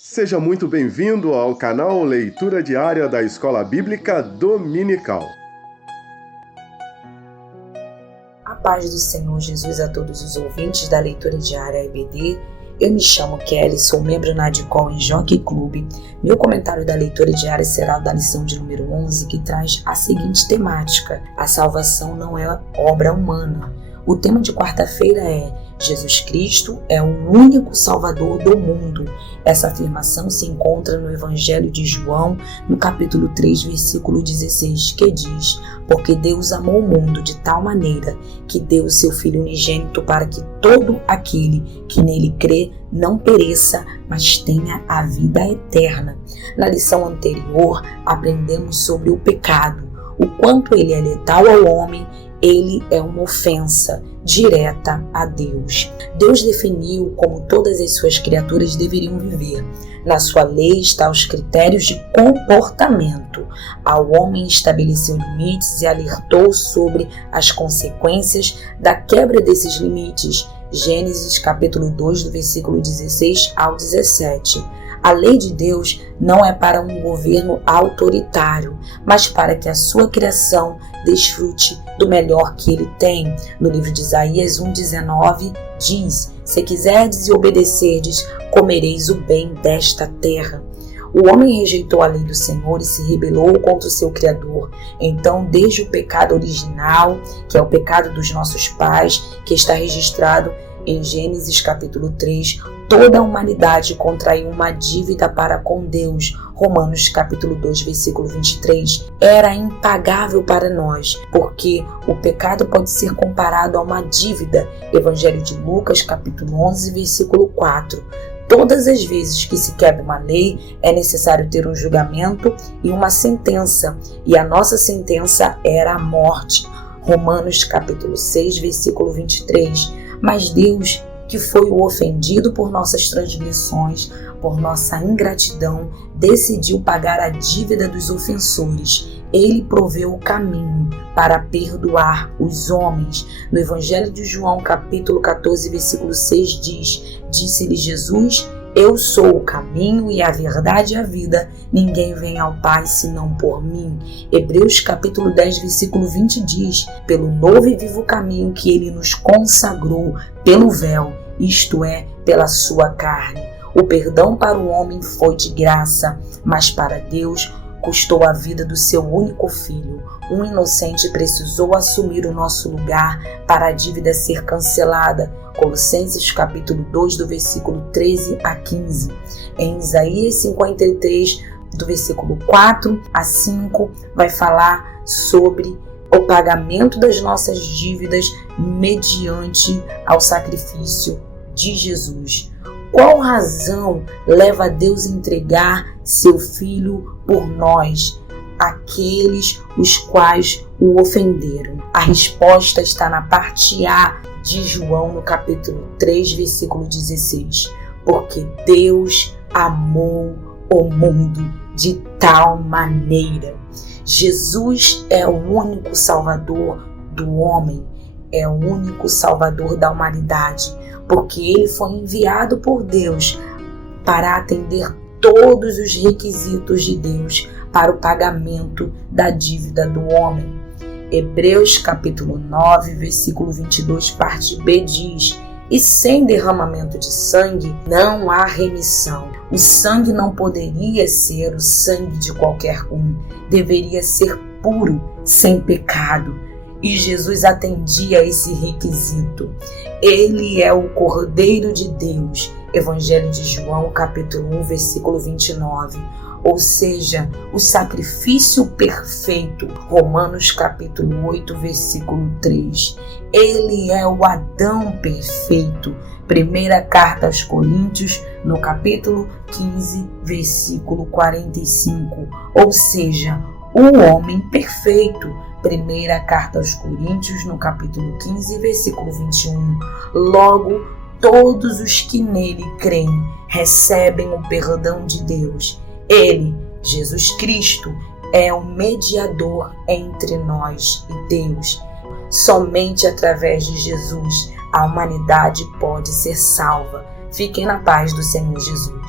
Seja muito bem-vindo ao canal Leitura Diária da Escola Bíblica Dominical. A paz do Senhor Jesus a todos os ouvintes da Leitura Diária EBD. Eu me chamo Kelly, sou membro na ADCOL em Jockey Club. Meu comentário da leitura diária será o da lição de número 11, que traz a seguinte temática: a salvação não é obra humana. O tema de quarta-feira é: Jesus Cristo é o único Salvador do mundo. Essa afirmação se encontra no Evangelho de João, no capítulo 3, versículo 16, que diz: porque Deus amou o mundo de tal maneira que deu o seu Filho unigênito para que todo aquele que nele crê não pereça, mas tenha a vida eterna. Na lição anterior, aprendemos sobre o pecado, o quanto ele é letal ao homem. Ele é uma ofensa direta a Deus. Deus definiu como todas as suas criaturas deveriam viver. Na sua lei estão os critérios de comportamento. Ao homem estabeleceu limites e alertou sobre as consequências da quebra desses limites. Gênesis capítulo 2, do versículo 16 ao 17. A lei de Deus não é para um governo autoritário, mas para que a sua criação desfrute do melhor que ele tem. No livro de Isaías 1,19 diz: se quiserdes e obedecerdes, comereis o bem desta terra. O homem rejeitou a lei do Senhor e se rebelou contra o seu Criador. Então, desde o pecado original, que é o pecado dos nossos pais, que está registrado em Gênesis capítulo 3, toda a humanidade contraiu uma dívida para com Deus. Romanos capítulo 2, versículo 23. Era impagável para nós, porque o pecado pode ser comparado a uma dívida. Evangelho de Lucas capítulo 11, versículo 4. Todas as vezes que se quebra uma lei, é necessário ter um julgamento e uma sentença, e a nossa sentença era a morte. Romanos capítulo 6, versículo 23. Mas Deus, que foi o ofendido por nossas transgressões, por nossa ingratidão, decidiu pagar a dívida dos ofensores. Ele proveu o caminho para perdoar os homens. No Evangelho de João, capítulo 14, versículo 6 diz: disse-lhe Jesus: eu sou o caminho e a verdade e a vida. Ninguém vem ao Pai senão por mim. Hebreus capítulo 10, versículo 20 diz: pelo novo e vivo caminho que ele nos consagrou, pelo véu, isto é, pela sua carne. O perdão para o homem foi de graça, mas para Deus custou a vida do seu único filho. Um inocente precisou assumir o nosso lugar para a dívida ser cancelada. Colossenses capítulo 2, do versículo 13 a 15. Em Isaías 53, do versículo 4 a 5, vai falar sobre o pagamento das nossas dívidas mediante ao sacrifício de Jesus. Qual razão leva Deus a entregar seu Filho por nós, aqueles os quais o ofenderam? A resposta está na parte A de João, no capítulo 3, versículo 16. Porque Deus amou o mundo de tal maneira. Jesus é o único Salvador do homem, é o único Salvador da humanidade, porque ele foi enviado por Deus para atender todos os requisitos de Deus para o pagamento da dívida do homem. Hebreus capítulo 9, versículo 22, parte B diz: e sem derramamento de sangue não há remissão. O sangue não poderia ser o sangue de qualquer um, deveria ser puro, sem pecado. E Jesus atendia a esse requisito. Ele é o Cordeiro de Deus. Evangelho de João, capítulo 1, versículo 29. Ou seja, o sacrifício perfeito. Romanos, capítulo 8, versículo 3. Ele é o Adão perfeito. Primeira carta aos Coríntios, no capítulo 15, versículo 45. Ou seja, o homem perfeito. Primeira carta aos Coríntios, no capítulo 15, versículo 21. Logo, todos os que nele creem recebem o perdão de Deus. Ele, Jesus Cristo, é o mediador entre nós e Deus. Somente através de Jesus a humanidade pode ser salva. Fiquem na paz do Senhor Jesus.